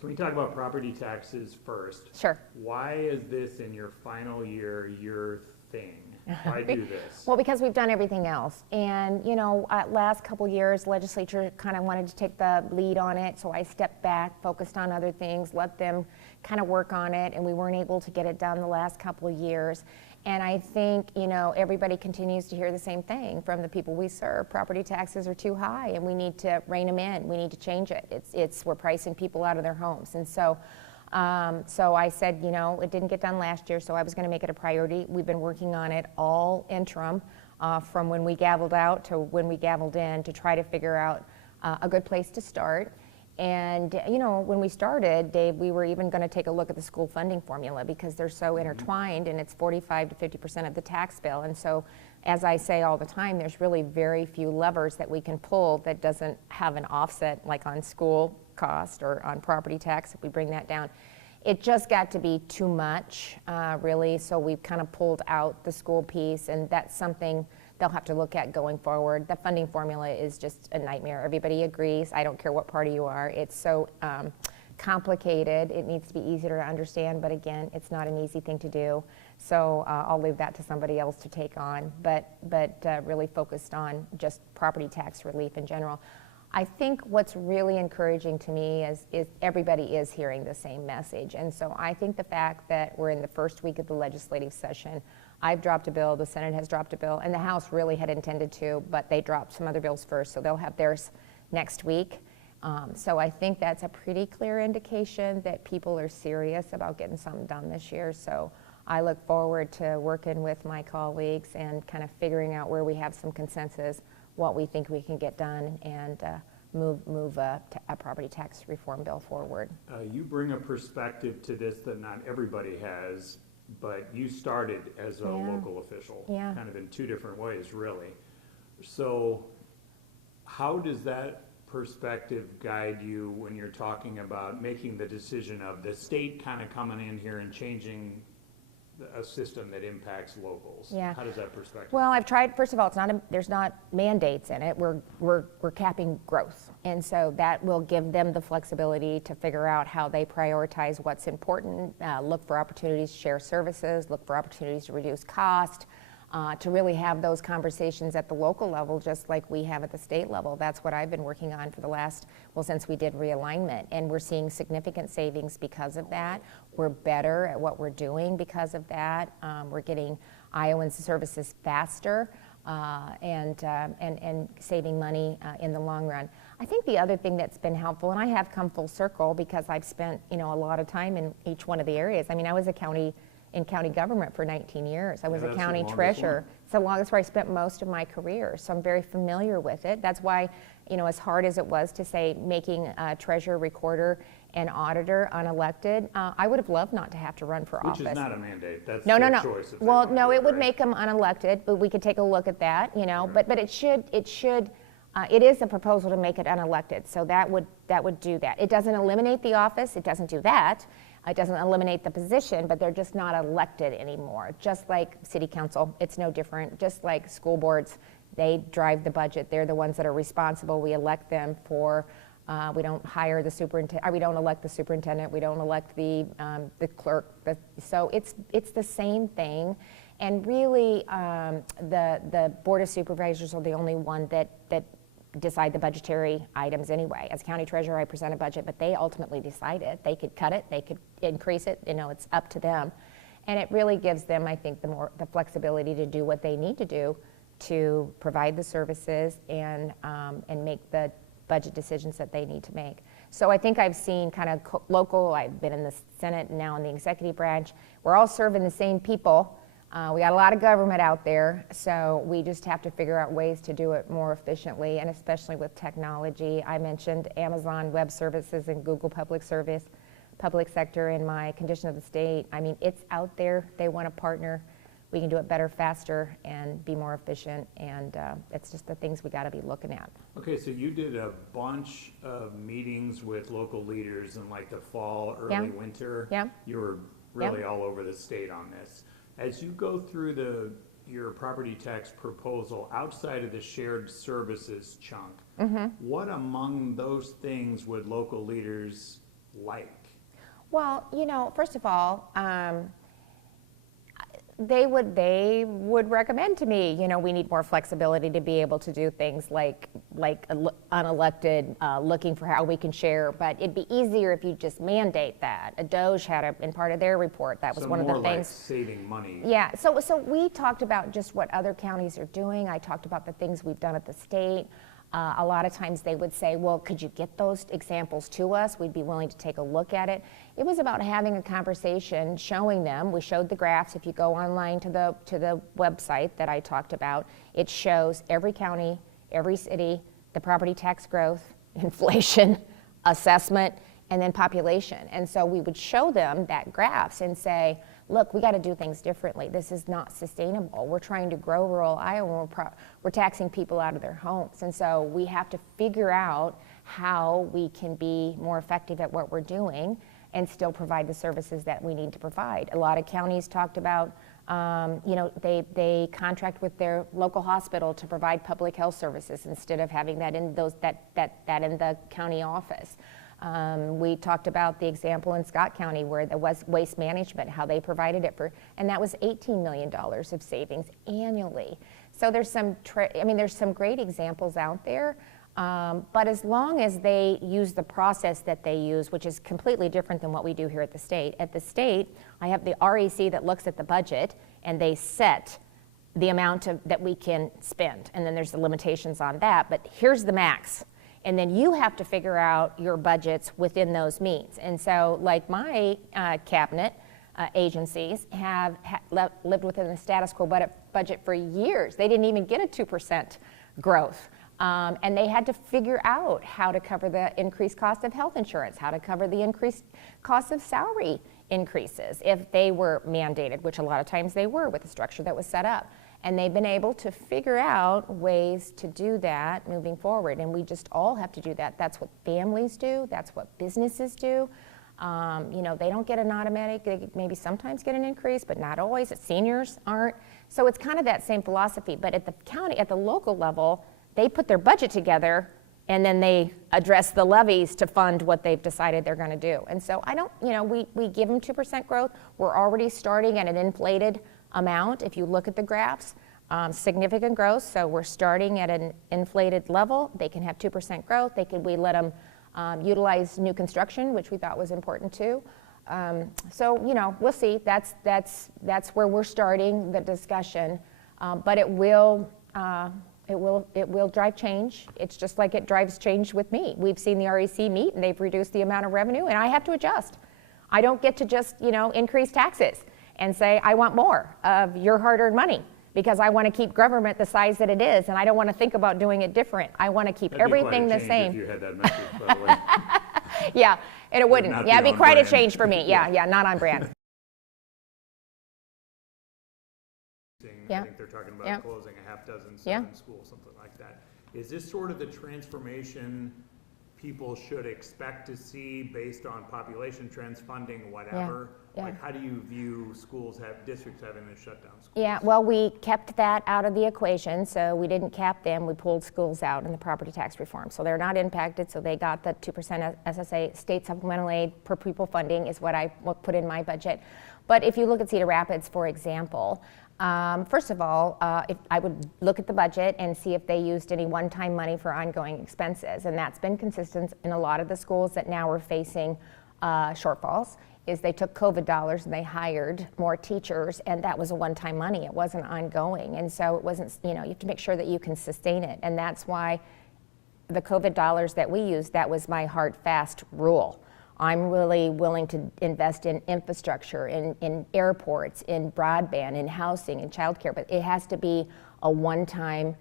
Can we talk about property taxes first? Sure. Why is this in your final year your thing? Why do this? Well, because we've done everything else. And, last couple years, legislature kind of wanted to take the lead on it. So I stepped back, focused on other things, let them kind of work on it. And we weren't able to get it done the last couple of years. And I think, everybody continues to hear the same thing from the people we serve. Property taxes are too high and we need to rein them in. We need to change it. We're pricing people out of their homes. And so I said, it didn't get done last year, so I was going to make it a priority. We've been working on it all interim from when we gavelled out to when we gavelled in to try to figure out a good place to start. And, when we started, Dave, we were even going to take a look at the school funding formula because they're so intertwined and it's 45 to 50% of the tax bill. And so, as I say all the time, there's really very few levers that we can pull that doesn't have an offset like on school cost or on property tax if we bring that down. It just got to be too much, really, so we've kind of pulled out the school piece, and that's something they'll have to look at going forward. The funding formula is just a nightmare. Everybody agrees. I don't care what party you are. It's so complicated. It needs to be easier to understand, but again, it's not an easy thing to do. So I'll leave that to somebody else to take on, but really focused on just property tax relief in general. I think what's really encouraging to me is everybody is hearing the same message. And so I think the fact that we're in the first week of the legislative session, I've dropped a bill, the Senate has dropped a bill, and the House really had intended to, but they dropped some other bills first, so they'll have theirs next week. So I think that's a pretty clear indication that people are serious about getting something done this year. So I look forward to working with my colleagues and kind of figuring out where we have some consensus, what we think we can get done, and move a property tax reform bill forward. You bring a perspective to this that not everybody has, but you started as a local official, kind of in two different ways, really. So how does that perspective guide you when you're talking about making the decision of the state kind of coming in here and changing a system that impacts locals? Yeah. How does that perspective? Well, I've tried. First of all, there's not mandates in it. We're capping growth, and so that will give them the flexibility to figure out how they prioritize what's important. Look for opportunities to share services. Look for opportunities to reduce cost. To really have those conversations at the local level, just like we have at the state level. That's what I've been working on for the last, since we did realignment. And we're seeing significant savings because of that. We're better at what we're doing because of that. We're getting Iowans services faster and saving money in the long run. I think the other thing that's been helpful, and I have come full circle because I've spent a lot of time in each one of the areas. I mean, I was in county government for 19 years. I was a county treasurer. It's the longest where I spent most of my career, so I'm very familiar with it. That's why, as hard as it was to say making a treasurer, recorder, and auditor unelected, I would have loved not to have to run for office. Which is not a mandate. That's no. choice. Well, no, it would make them unelected, but we could take a look at that, But it should. It is a proposal to make it unelected, so that would do that. It doesn't eliminate the office. It doesn't do that. It doesn't eliminate the position, but they're just not elected anymore. Just like city council, it's no different. Just like school boards, they drive the budget. They're the ones that are responsible. We elect them for. We don't hire the superintendent. We don't elect the superintendent. We don't elect the clerk. So it's the same thing. And really, the board of supervisors are the only one that decide the budgetary items anyway. As county treasurer, I present a budget, but they ultimately decide it. They could cut it, they could increase it, it's up to them. And it really gives them, I think, the flexibility to do what they need to do to provide the services and make the budget decisions that they need to make. So I think I've seen kind of local, I've been in the Senate and now in the executive branch. We're all serving the same people. We got a lot of government out there, so we just have to figure out ways to do it more efficiently, and especially with technology. I mentioned Amazon Web Services and Google Public Sector in my condition of the state. I mean, it's out there. They want to partner. We can do it better, faster, and be more efficient, and it's just the things we got to be looking at. Okay, so you did a bunch of meetings with local leaders in like the fall, early winter. Yeah. You were really all over the state on this. As you go through your property tax proposal outside of the shared services chunk, what among those things would local leaders like? Well, first of all, they would recommend to me, we need more flexibility to be able to do things like unelected, looking for how we can share, but it'd be easier if you just mandate that. A Doge had in part of their report, that was one of the things. More like saving money. Yeah, so we talked about just what other counties are doing. I talked about the things we've done at the state. A lot of times they would say, well, could you get those examples to us? We'd be willing to take a look at it. It was about having a conversation, showing them. We showed the graphs. If you go online to the website that I talked about, it shows every county, every city, the property tax growth, inflation, assessment, and then population. And so we would show them that graphs and say, look, we got to do things differently. This is not sustainable. We're trying to grow rural Iowa. We're taxing people out of their homes. And so we have to figure out how we can be more effective at what we're doing and still provide the services that we need to provide. A lot of counties talked about, they contract with their local hospital to provide public health services instead of having that in that in the county office. We talked about the example in Scott County where there was waste management, how they provided it and that was $18 million of savings annually. So there's some great examples out there, but as long as they use the process that they use, which is completely different than what we do here at the state. At the state, I have the REC that looks at the budget and they set the amount that we can spend, and then there's the limitations on that, but here's the max. And then you have to figure out your budgets within those means. And so like my cabinet agencies have lived within the status quo budget for years. They didn't even get a 2% growth. And they had to figure out how to cover the increased cost of health insurance, how to cover the increased cost of salary increases if they were mandated, which a lot of times they were with the structure that was set up. And they've been able to figure out ways to do that moving forward. And we just all have to do that. That's what families do. That's what businesses do. They don't get an automatic, they maybe sometimes get an increase, but not always. Seniors aren't. So it's kind of that same philosophy. But at the county, at the local level, they put their budget together and then they address the levies to fund what they've decided they're going to do. And so we give them 2% growth. We're already starting at an inflated amount. If you look at the graphs, significant growth. So we're starting at an inflated level. They can have 2% growth. We let them utilize new construction, which we thought was important too. We'll see. That's where we're starting the discussion. But it will drive change. It's just like it drives change with me. We've seen the REC meet and they've reduced the amount of revenue and I have to adjust. I don't get to just, increase taxes and say, I want more of your hard-earned money because I want to keep government the size that it is and I don't want to think about doing it different. I want to keep everything the same. If you had that message, by the way. Yeah, and it wouldn't. Yeah, it'd be quite a change for me. Yeah, not on brand. I think they're talking about closing a half dozen schools, something like that. Is this sort of the transformation people should expect to see based on population trends, funding, whatever? Yeah. Like, how do you view districts having to shut down schools? Yeah, well, we kept that out of the equation, so we didn't cap them. We pulled schools out in the property tax reform. So they're not impacted, so they got the 2% SSA state supplemental aid per pupil funding is what I put in my budget. But if you look at Cedar Rapids, for example, first of all, if I would look at the budget and see if they used any one-time money for ongoing expenses, and that's been consistent in a lot of the schools that now are facing shortfalls, is they took COVID dollars and they hired more teachers, and that was a one-time money. It wasn't ongoing, and so it wasn't, you have to make sure that you can sustain it, and that's why the COVID dollars that we used, that was my hard, fast rule. I'm really willing to invest in infrastructure, in airports, in broadband, in housing, in childcare, but it has to be a one-time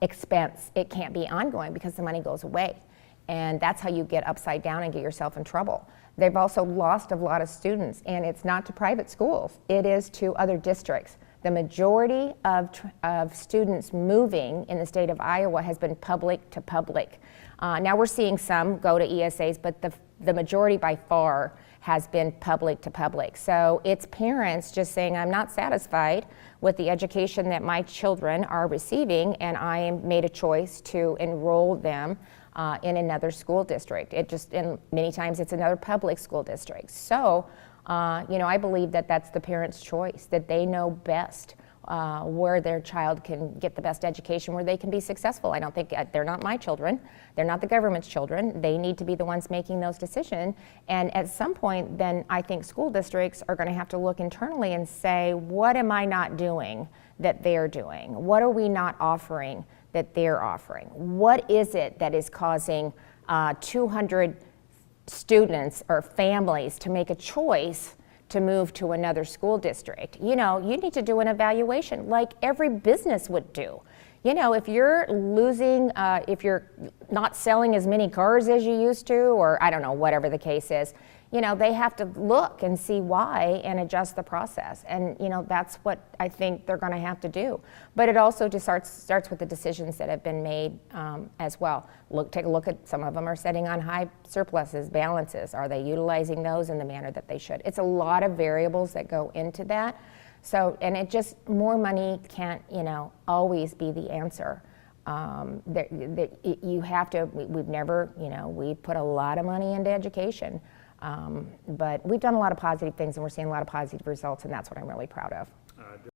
expense. It can't be ongoing because the money goes away. And that's how you get upside down and get yourself in trouble. They've also lost a lot of students, and it's not to private schools. It is to other districts. The majority of students moving in the state of Iowa has been public to public. Now we're seeing some go to ESAs, but the majority by far has been public to public. So it's parents just saying, I'm not satisfied with the education that my children are receiving, and I made a choice to enroll them in another school district. And many times it's another public school district. So, I believe that that's the parent's choice, that they know best where their child can get the best education, where they can be successful. I don't think they're not my children. They're not the government's children. They need to be the ones making those decisions. And at some point, then I think school districts are going to have to look internally and say, what am I not doing that they're doing? What are we not offering that they're offering? What is it that is causing 200 students or families to make a choice to move to another school district? You need to do an evaluation like every business would do. If you're losing, if you're not selling as many cars as you used to, or I don't know, whatever the case is, they have to look and see why and adjust the process. And, that's what I think they're going to have to do. But it also just starts with the decisions that have been made as well. Take a look at some of them are setting on high surpluses, balances. Are they utilizing those in the manner that they should? It's a lot of variables that go into that. So, and more money can't, always be the answer. You have to, we've never, we put a lot of money into education. But we've done a lot of positive things, and we're seeing a lot of positive results, and that's what I'm really proud of.